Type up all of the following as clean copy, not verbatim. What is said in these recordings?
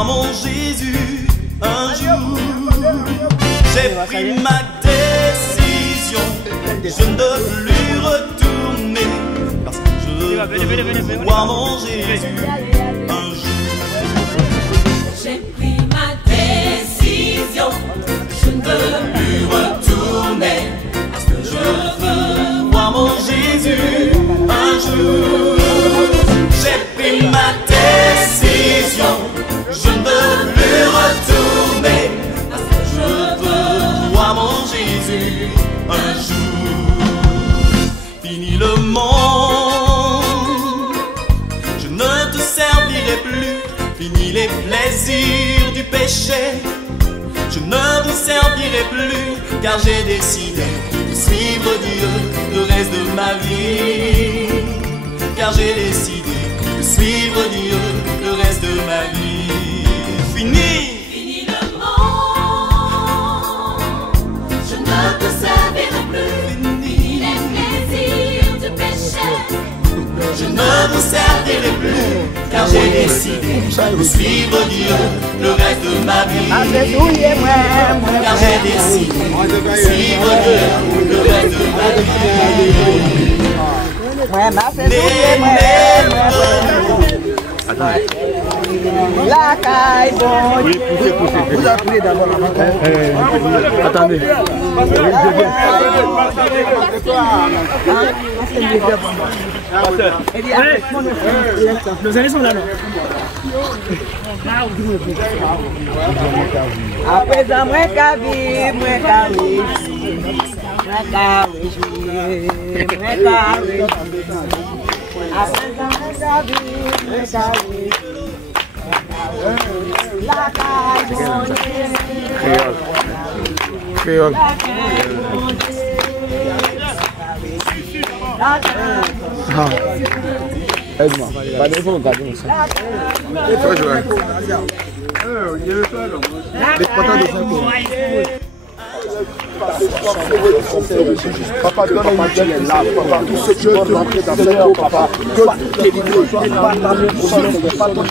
voir mon Jésus un jour. J'ai pris ma décision, je ne dois plus retourner, parce que je veux voir mon Jésus un jour. J'ai pris ma décision, je ne veux plus retourner, parce que je veux voir mon Jésus un jour. J'ai pris ma décision, je ne veux plus retourner, parce que je veux voir mon Jésus un jour. Fini le monde, je ne te servirai plus. Fini les plaisirs du péché, je ne vous servirai plus, car j'ai décidé de suivre Dieu le reste de ma vie. Car j'ai décidé de suivre Dieu le reste de ma vie. Fini le monde, je ne te servirai plus. Fini les plaisirs du péché, je ne vous servirai plus, car j'ai décidé de suivre Dieu le reste de ma vie. Car j'ai décidé de suivre Dieu le reste de ma vie. La caille, bon. Oui, poussez. Vous appelez d'abord la Attendez. Nos amis sont là, non? À présent, moi qu'à vivre, moi qu'à réussir, moi qu'à réjouir, moi qu'à réjouir. À présent, moi qu'à vivre, moi qu'à réussir. La caille, bon Dieu. Créole. Aide-moi. Pas de fond, pas de fond. Et toi, Joël. Les potas de ça. Papa, donne une gueule là, papa. Tout ce que tu veux rentrer dans cette eau, papa. Que tes livres soient partagés pour nous. Pas ton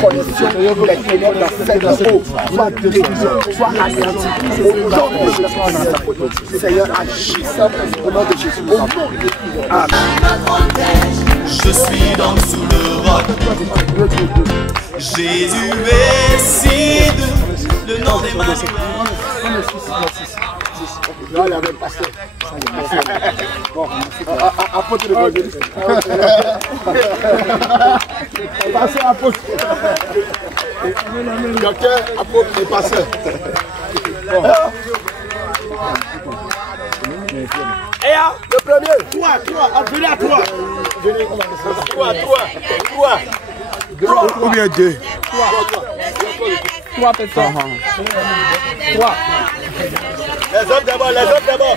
condition, les ténèbres dans cette eau. Soit guérison, soit anéantie. Au nom de Jésus, Seigneur, agis ça au nom de Jésus. Au nom de Jésus. Amen. Je suis donc sous le roc. Jésus est si doux, le nom des mains. Là, il avait passé. Bon, apôtre de l'évangéliste. Passez apôtre. Quelqu'un apôtre et passeur. Bon. Et le premier. Toi, venez à toi. Venez, toi. Ou bien deux. Trois personnes. Trois. Les hommes d'abord.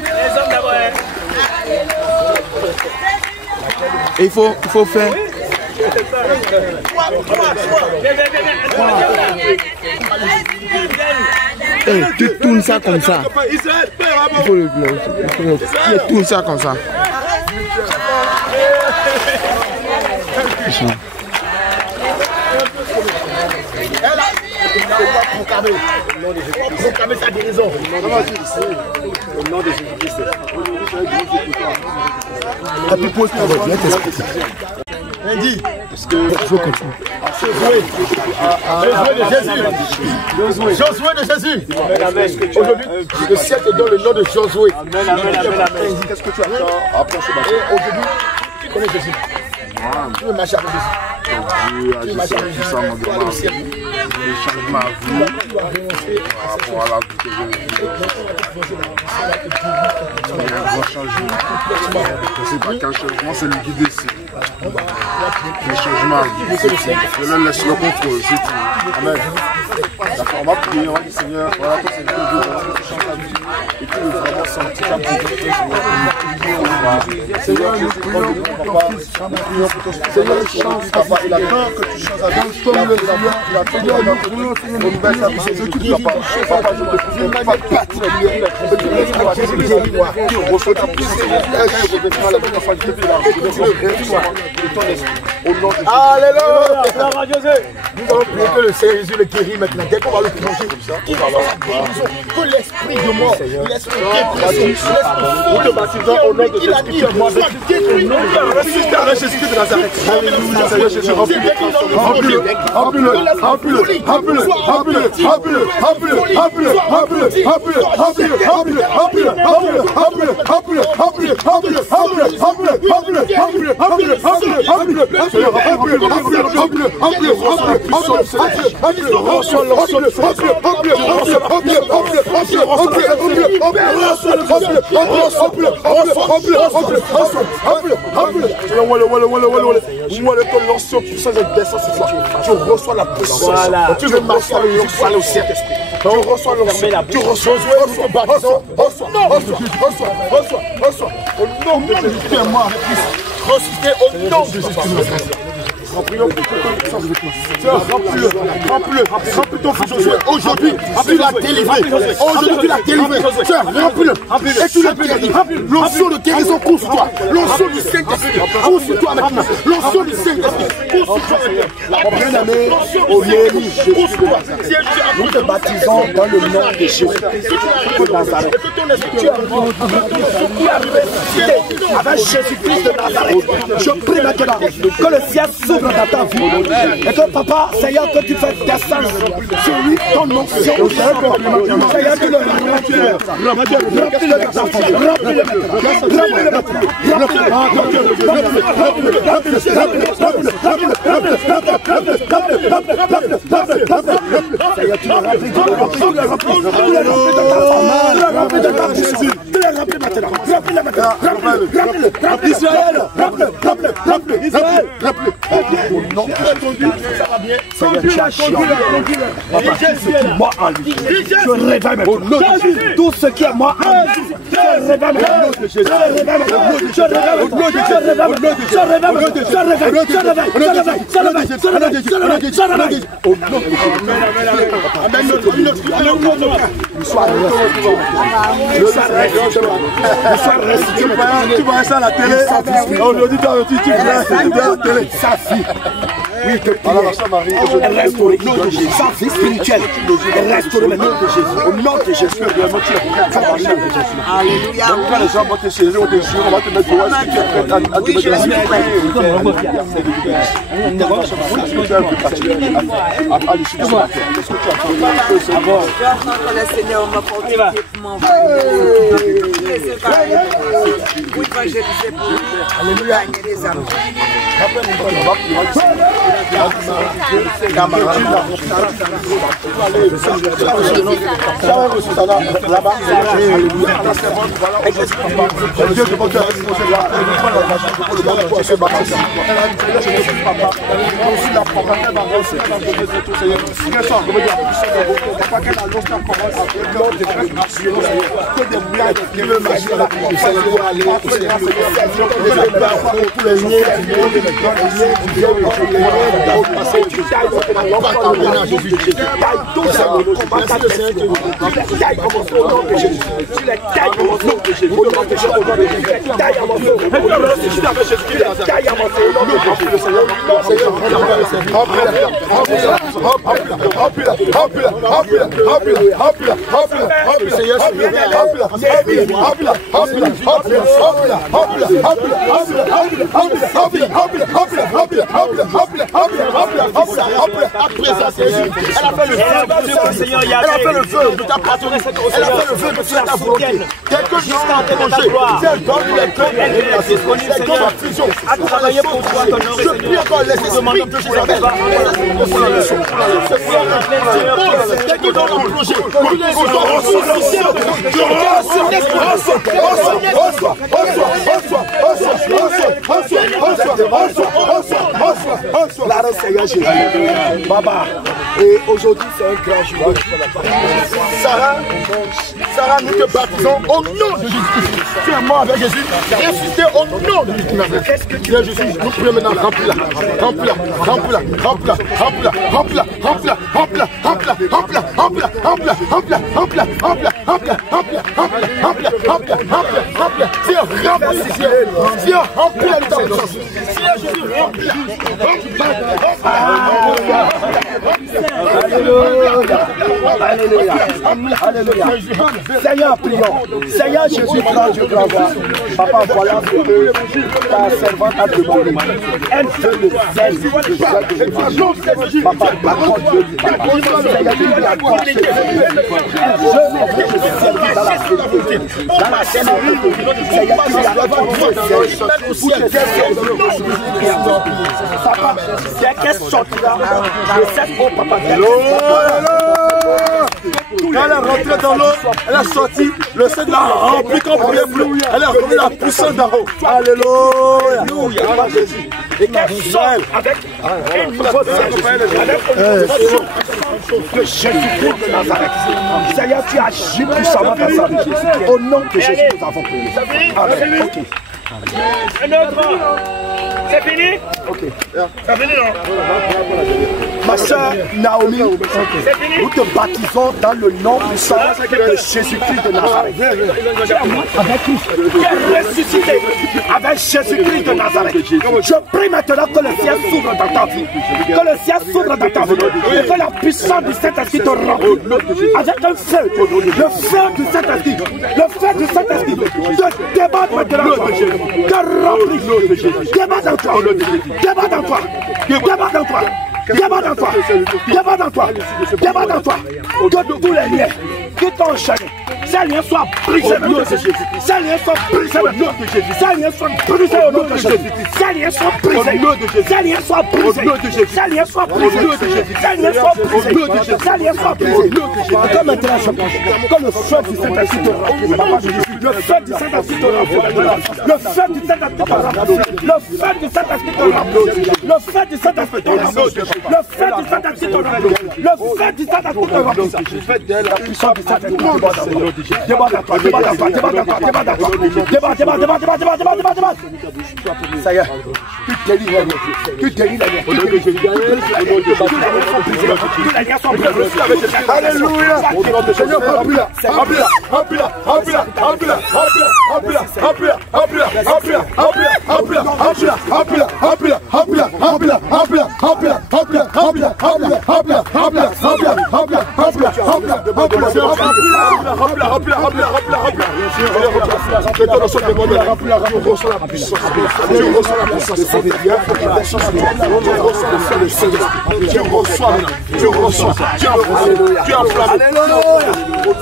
Et il faut faire. Hey, tu tournes ça comme ça. Il faut le tu tournes ça comme ça. Proclamer sa guérison. Au nom de Jésus-Christ. Ah, puis pose ta voix, viens t'expliquer. Lundi. Est-ce que je veux continuer? Josué de Jésus. Aujourd'hui, le ciel te donne le nom de Josué. Qu'est-ce que tu as? Aujourd'hui, tu connais Jésus. Tu veux marcher avec Jésus. Tu veux marcher avec Jésus. Tu vas aller au ciel. Je change ma vie par rapport à la vie que je vis. Il y a un grand changement. C'est pas qu'un changement, c'est lui qui décide. Je change ma vie. Je le laisse le contrôle, c'est tout. Amen. D'accord, on va prier, on va dire Seigneur, voilà ton Seigneur, et puis vraiment sentir ta présence, Seigneur, nous prions pour papa, Seigneur, change papa, il attend que tu changes avec comme le Seigneur, il attend que tu nouvelle sa vie, c'est ce qui papa, papa, je te prie, pas particulier, tu reçois ta puissance, Alléluia. Nous allons prier que le Seigneur Jésus le guérit maintenant. Dès qu'on va le plonger comme ça, qu'il va avoir la guérison. Que l'esprit de mort, l'esprit dépression, nous te baptisons au nom de Jésus-Christ. Jésus-Christ de Nazareth. Alléluia, Seigneur Jésus, tu reçois la puissance. Tu veux marcher avec l'onction au Saint-Esprit. Tu reçois l'onction. Tu reçois reçois. Au nom de Jésus, tu es mort avec Christ. Ressuscité au nom de Jésus. En priant pour que remplis ton fils Josué. Aujourd'hui, tu l'as délivré. Aujourd'hui, tu l'as délivré. Remplis-le. Et tu l'as guéri. L'onction de guérison court sur toi. L'onction du Saint-Esprit court sur toi maintenant. L'onction du Saint-Esprit court sur toi maintenant. Bien-aimé, au nom de Jésus, nous te baptisons dans le nom de Jésus de Nazareth. Tu as ressuscité avec Jésus-Christ de Nazareth. Je prie maintenant que le ciel s'ouvre dans ta vie et que papa, Seigneur, que tu fais descendre sur lui ton onction. Seigneur, que le tout ce qui est moi en lui, tu vas rester à la télé. Aujourd'hui, tu vas à la télé. Sa fille. Oui, que elle reste au nom de Jésus. Sa vie spirituelle, elle reste au nom de Jésus. Au nom de Jésus, alléluia. Donc quand les gens vont te chérir, on te jure, on va te mettre dehors. Est-ce que tu es prêt à te mettre dehors? À l'issue de ce matin, qu'est-ce que tu as fait? J'attends que le Seigneur m'apporte pour m'envoyer. Oui, quand je disais pour lui, gagner des âmes. Elle a fait le feu de ta paternité. Elle a fait le feu de ta volonté. Quelque chose à manger. C'est dans les cœurs. C'est dans la prison. À travailler pour toi, ton nom. Je prie encore l'esprit de Jézabel. C'est dans le projet. La Seigneur Jésus. Baba. Et aujourd'hui, c'est un grand jour. Sarah, nous te baptisons au nom de Jésus-Christ. Tu es mort avec Jésus, ressuscité au nom de Jésus-Christ. Qu'est-ce que tu es, Jésus? Nous pouvons maintenant remplir, Alléluia. Seigneur, prions. Seigneur Jésus, grand Dieu, grand roi. Papa, voilà ce que ta servante a demandé. Elle veut le zèle de Jésus. Papa, accorde Dieu. Seigneur, tu lui accordes. Elle veut le servir dans la vérité. Dans la sénérité. Seigneur, tu lui accordes le zèle. Pour te servir. Papa, dès qu'elle sortira de cette eau, papa, quand elle est rentrée dans l'eau, elle est sortie, le Seigneur l'a rempli comme pour les bleus. Elle est revenue la puissance d'en haut. Alléluia. Et qu'elle sort avec une nouvelle de Jésus-Christ de Nazareth. Seigneur, tu agis puissamment dans sa vie. Au nom de Jésus, nous avons prié. Amen. Ok. Un autre. C'est fini? Ok. C'est fini, non? Ma soeur Naomi, nous te baptisons dans le nom puissant de Jésus-Christ de Nazareth. Avec Christ, tu es ressuscité avec Jésus-Christ de Nazareth. Je prie maintenant que le ciel s'ouvre dans ta vie. Que le ciel s'ouvre dans ta vie. Et que la puissance du Saint-Esprit te remplit. Avec un feu, le feu du Saint-Esprit. Le feu du Saint-Esprit te débat maintenant. Te remplit. Débat dans toi. Débat dans toi. Débat dans toi. Débat dans toi, débat dans toi, débat dans toi, que tous les liens qui t'ont enchaîné, ces liens soient brisés au nom de Jésus. Ces liens soient brisés au nom de Jésus. Ces liens soient brisés au nom de Jésus. Ces liens soient brisés. Ces liens soient brisés. Ces liens soient brisés. Ces liens soient brisés. Ces liens soient brisés. Comme maintenant je pense que le feu du Saint-Esprit te remplit. Le feu du Saint-Esprit te remplit. Le feu du Saint-Esprit te remplit. Le feu du Saint-Esprit te remplit. Le feu du Saint-Esprit te remplit. Le feu du Saint-Esprit te remplit. Le feu du Saint-Esprit te remplit. La puissance du Saint-Esprit te remplit. Débat dans toi, débat dans toi, débat dans toi, débat dans toi. Débat. Ça y est, tu délies les liens. Tu délies les liens. Alléluia. Seigneur, remplis-la.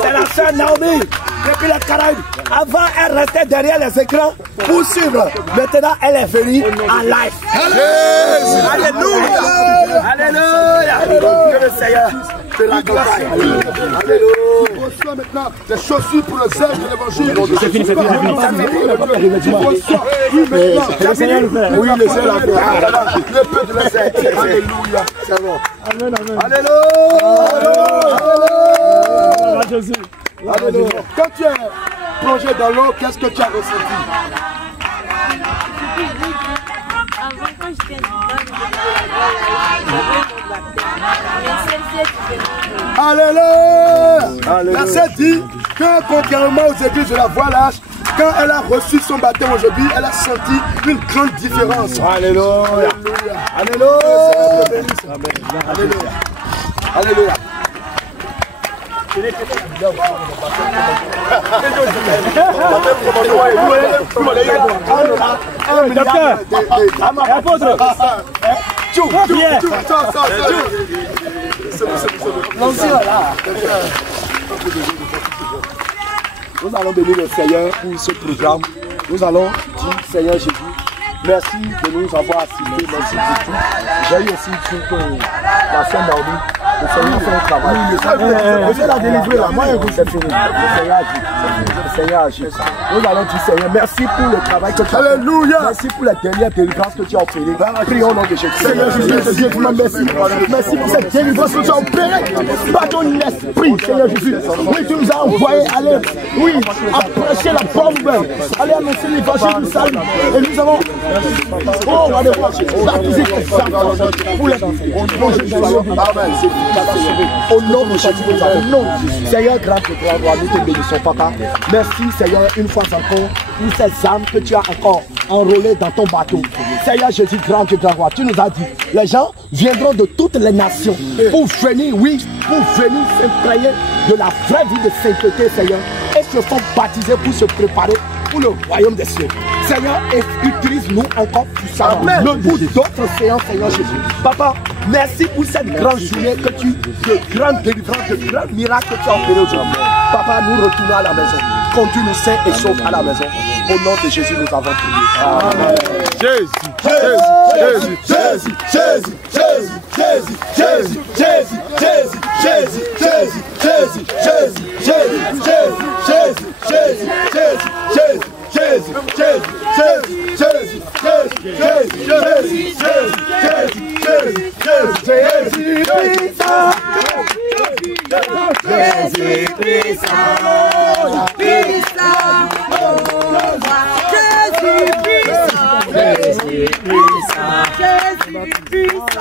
C'est la sœur Naomi depuis les Caraïbes. Avant, elle restait derrière les écrans pour suivre. Maintenant, elle est venue en live. Alléluia. Alléluia. Que le Seigneur te l'accompagne. Alléluia. Tu reçois maintenant des chaussures pour le zèle de l'évangile. C'est fini, c'est fini. Oui, le zèle a fait. Le peu de la zèle. Alléluia. C'est bon. Alléluia. Alléluia. Quand tu es plongé dans l'eau, qu'est-ce que tu as ressenti? Avant, quand j'étais Alléluia. La Sainte dit que contrairement aux églises de la Voie lâche, quand elle a reçu son baptême aujourd'hui, elle a senti une grande différence. Alléluia. Alléluia. Alléluia. Alléluia. Nous allons bénir le Seigneur pour ce programme. Nous allons dire Seigneur Jésus, merci de nous avoir assistés, merci pour tout. J'ai eu aussi toute la sœur Naomi. Le Seigneur fait un travail. Le Seigneur a délivré là. Moi, c'est fini. Le Seigneur a dit. Seigneur agit. Nous allons dire, Seigneur, merci pour le travail que tu as fait. Alléluia. Merci pour la dernière délivrance que tu as opérée. Prions au nom de Jésus. Seigneur Jésus, je te dis merci. Merci pour cette délivrance que tu as opérée par ton esprit, Seigneur Jésus. Oui, tu nous as envoyé aller, oui, à prêcher la bonne nouvelle, aller annoncer l'évangile du salut. Et nous avons, oh, allez voir, baptiser tes enfants pour les au nom de Jésus, au nom de Jésus. Seigneur, grand et grand roi, nous te bénissons, papa. Merci, Seigneur, une fois encore, pour ces âmes que tu as encore enrôlées dans ton bateau. Seigneur Jésus, grand et grand roi, tu nous as dit, les gens viendront de toutes les nations pour venir, oui, pour venir s'imprégner de la vraie vie de sainteté, Seigneur, et se font baptiser pour se préparer pour le royaume des cieux. Seigneur, utilise-nous encore puissamment. Le bout d'autres séances, Seigneur Jésus. Papa, merci pour cette grande journée que tu, de grande délivrance, de grands miracles que tu as opéré aujourd'hui. Papa, nous retournons à la maison. Conduis-nous sains et saufs à la maison. Au nom de Jésus, nous avons prié. Amen. Jésus, Jésus, Jésus, Jésus, Jésus, Jésus, Jésus, Jésus, Jésus, Jésus, Jésus, Jésus, Jésus, Jésus, Jésus, Jésus, Jésus, Jésus, Jésus. Jésus, Jésus, Jésus, Jésus, Jésus, Jésus, Jésus, Jésus, Jésus, puissant, Jésus puissant, Jésus puissant, Jésus puissant,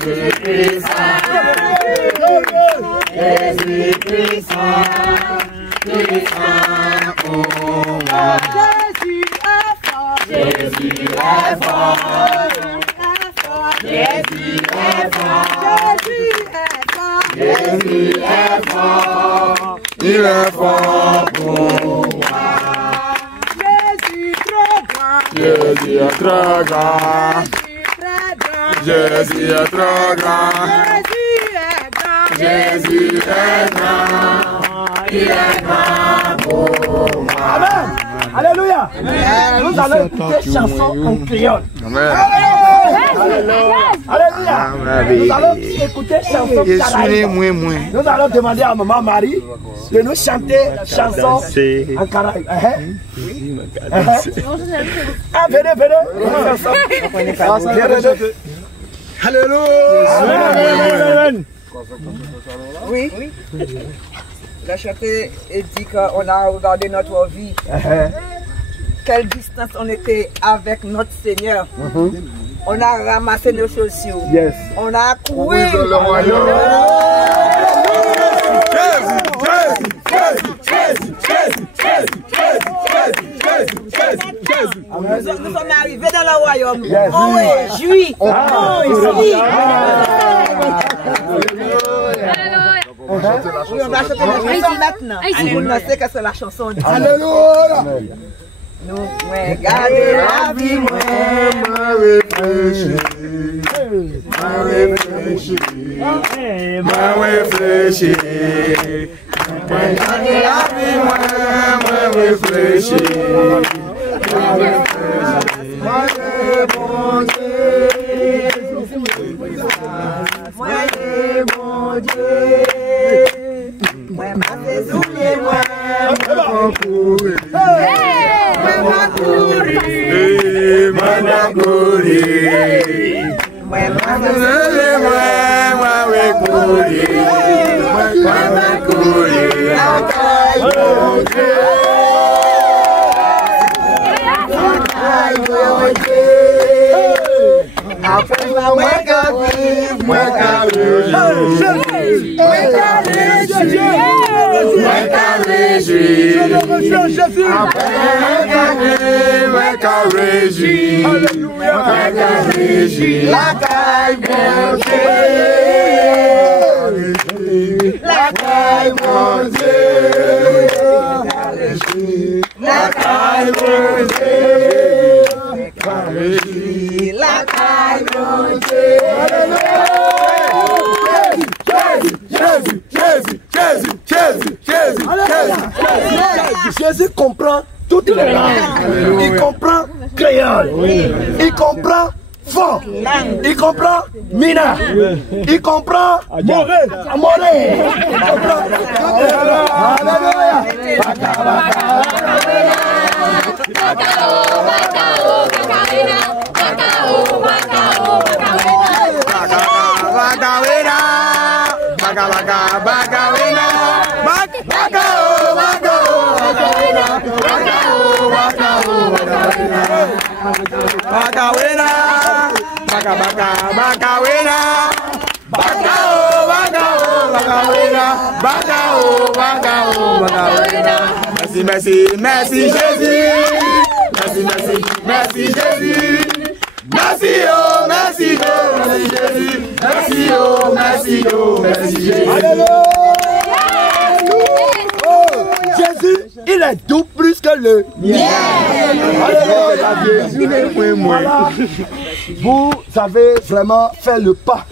Jésus puissant, Jésus puissant, Jésus est fort, Jésus est fort, Jésus est fort, il est fort pour moi. Jésus est trop grand, Jésus est trop grand, Jésus est grand, il est grand pour moi. Amen. Alléluia. Nous allons écouter chanson en créole. Amen. Alléluia. Nous allons écouter chanson caraïbe. Nous allons demander à maman Marie de nous chanter chanson en caraïbe. Venez, venez. Alléluia. Oui. La chanter et dit qu'on a regardé notre vie. Quelle distance on était avec notre Seigneur. On a ramassé nos chaussures. On a couru. Nous sommes arrivés dans le royaume. On réjouit. On réjouit. Oui, on va chanter la chanson maintenant. Vous ne savez que c'est la chanson. Alléluia. Nous, regardez la vie, moi réfléchir. Regardez la vie, moi réfléchir. Mon Dieu. Moi, ma soulier, moi, courir. Moi, courir. Moi, courir. Moi, courir. Après la moi qu'à vivre, moi qu'à réjouir, moi qu'à réjouir, moi qu'à réjouir. Après moi qu'à vivre, moi qu'à réjouir, moi qu'à réjouir. La caille mon Dieu, la caille mon Dieu, la caille mon Dieu. La caille mon Dieu. Jésus, Jésus, Jésus, Jésus, Jésus, Jésus. Jésus comprend toutes les langues. Il comprend créole. Il comprend fort. Il comprend Mina. Il comprend Moré. Il comprend. Alléluia. Merci, merci Jésus. Merci Jésus. Merci oh, merci oh, merci Jésus. Merci oh, merci Jésus. Alléluia. Jésus, il est doux plus que le miel. Voilà. Vous avez vraiment fait le pas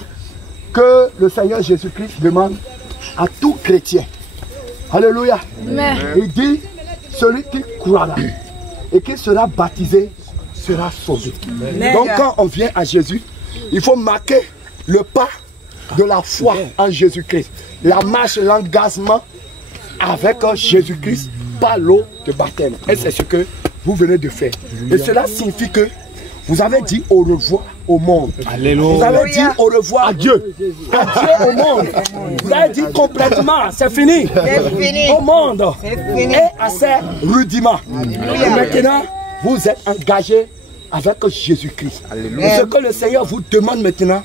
que le Seigneur Jésus-Christ demande à tout chrétien. Alléluia. Il dit, celui qui croira et qui sera baptisé sera sauvé. Donc quand on vient à Jésus, il faut marquer le pas de la foi en Jésus-Christ. La marche, l'engagement avec Jésus-Christ par l'eau de baptême. Et c'est ce que vous venez de faire. Et cela signifie que vous avez dit au revoir au monde. Alléluia. Vous avez dit au revoir à Dieu. À Dieu au monde. Vous avez dit complètement, c'est fini. Au monde. Et à ses rudiments. Et maintenant, vous êtes engagés avec Jésus-Christ. Ce que le Seigneur vous demande maintenant,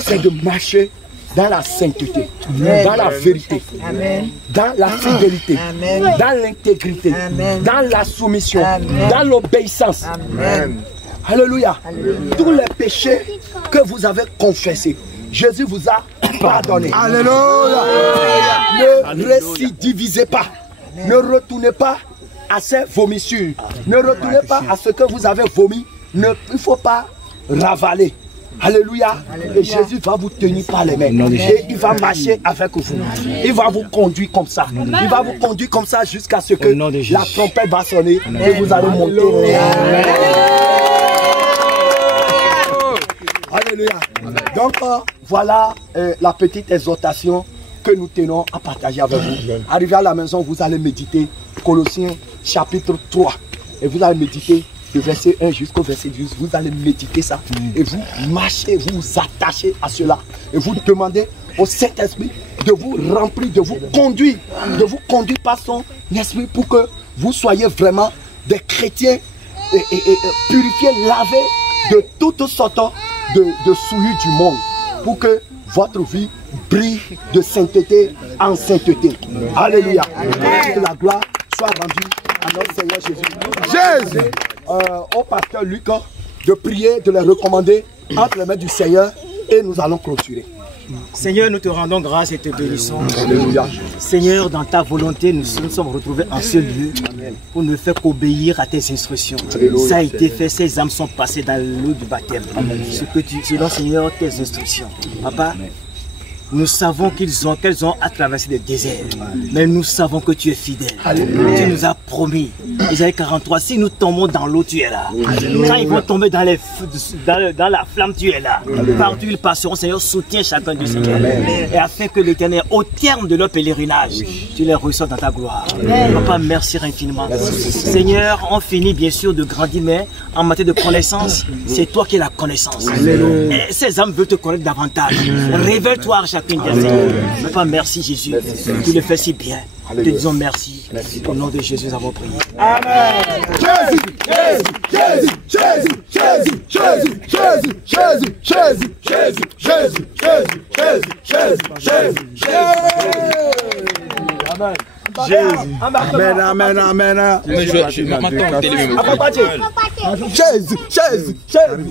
c'est de marcher dans la sainteté, dans la vérité, dans la fidélité, dans l'intégrité, dans la soumission, dans l'obéissance. Alléluia. Tous les péchés que vous avez confessés, Jésus vous a pardonné. Alléluia. Ne récidivisez pas. Ne retournez pas à ces vomissures. Ne retournez pas à ce que vous avez vomi. Il ne faut pas ravaler. Alléluia. Et Jésus va vous tenir par les mains. Et il va marcher avec vous. Il va vous conduire comme ça. Il va vous conduire comme ça jusqu'à ce que la trompette va sonner et vous allez monter. Alléluia. Donc voilà la petite exhortation que nous tenons à partager avec vous. Arrivé à la maison, vous allez méditer Colossiens chapitre 3. Et vous allez méditer du verset 1 jusqu'au verset 10, vous allez méditer ça et vous marchez, vous vous attachez à cela et vous demandez au Saint-Esprit de vous remplir, de vous conduire par son esprit pour que vous soyez vraiment des chrétiens purifiés, lavés de toutes sortes de souillures du monde pour que votre vie brille de sainteté en sainteté. Alléluia. Que la gloire soit rendue à notre Seigneur Jésus. Jésus. Au pasteur Luc de prier, de les recommander entre les mains du Seigneur et nous allons clôturer. Seigneur, nous te rendons grâce et te bénissons. Alléluia. Seigneur, dans ta volonté, nous nous sommes retrouvés en ce lieu pour ne faire qu'obéir à tes instructions. Alléluia. Ça a été fait, ces âmes sont passées dans l'eau du baptême. Selon Seigneur, tes instructions. Papa, nous savons qu'elles ont à traverser des déserts, mais nous savons que tu es fidèle. Alléluia. Tu nous as promis. Isaïe 43, si nous tombons dans l'eau, tu es là. Alléluia. Quand ils vont tomber dans la flamme, tu es là. Alléluia. Partout ils passeront, Seigneur, soutiens chacun du Seigneur. Et afin que l'Éternel, au terme de leur pèlerinage, tu les reçois dans ta gloire. Papa, merci infiniment. Seigneur, on finit bien sûr de grandir, mais en matière de connaissance, c'est toi qui es la connaissance. Et ces âmes veulent te connaître davantage. Révèle-toi à chacun. Papa, merci Jésus, tu le fais si bien. Te disons merci. Au nom de Jésus, nous avons prié. Amen. Jésus, Jésus, Jésus, Jésus, Jésus, Jésus, Jésus, Jésus, Jésus, Jésus, Jésus, Jésus, Jésus, Jésus, Jésus. Amen. Jésus. Amen, amen, amen. Jésus, Jésus, Jésus.